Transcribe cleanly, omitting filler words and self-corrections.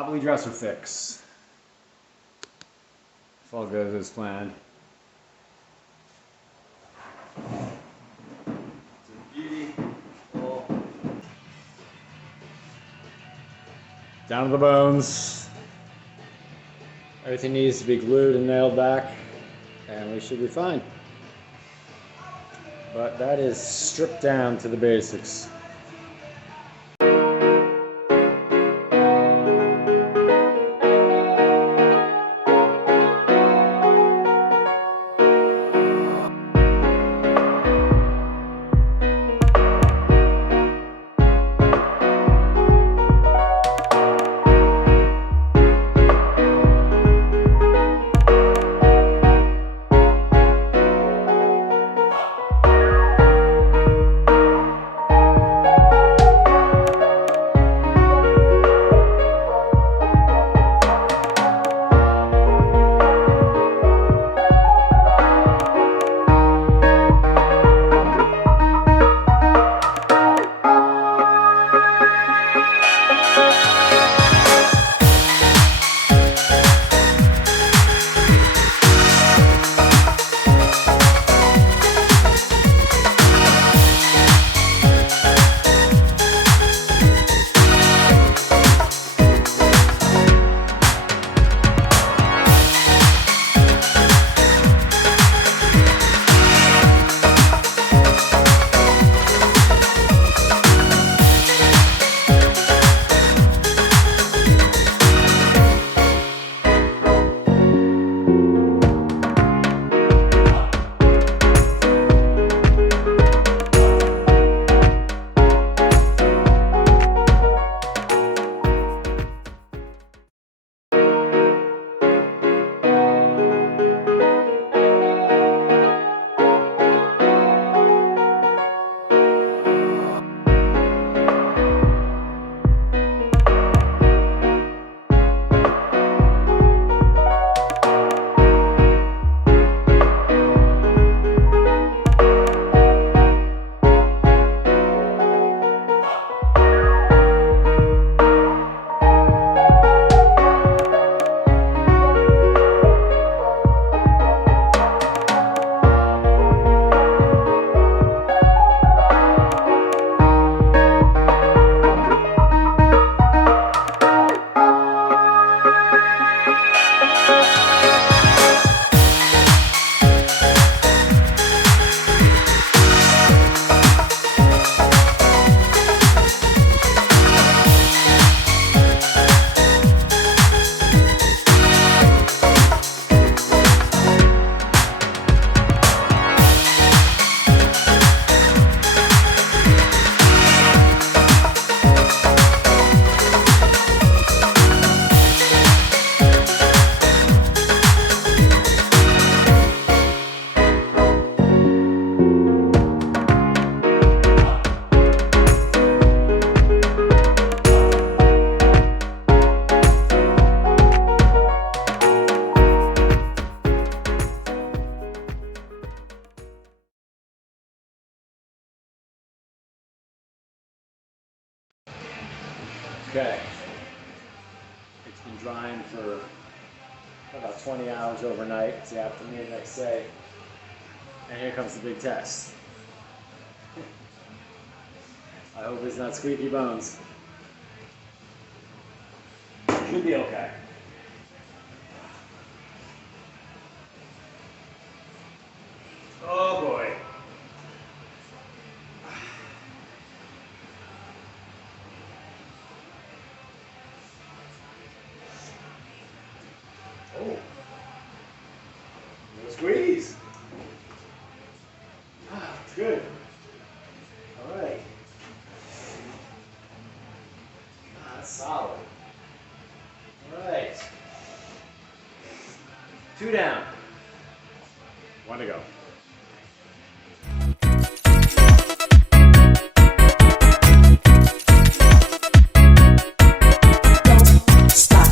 Wobbly dresser fix. If all goes as planned. It's a beauty. Oh. Down to the bones. Everything needs to be glued and nailed back, and we should be fine. But that is stripped down to the basics. Okay, it's been drying for about 20 hours overnight. It's the afternoon next day, and here comes the big test. I hope it's not squeaky bones. Should be okay. Oh boy. Oh, no squeeze. Ah, it's good. All right. Ah, that's solid. All right. 2 down. 1 to go. Stop.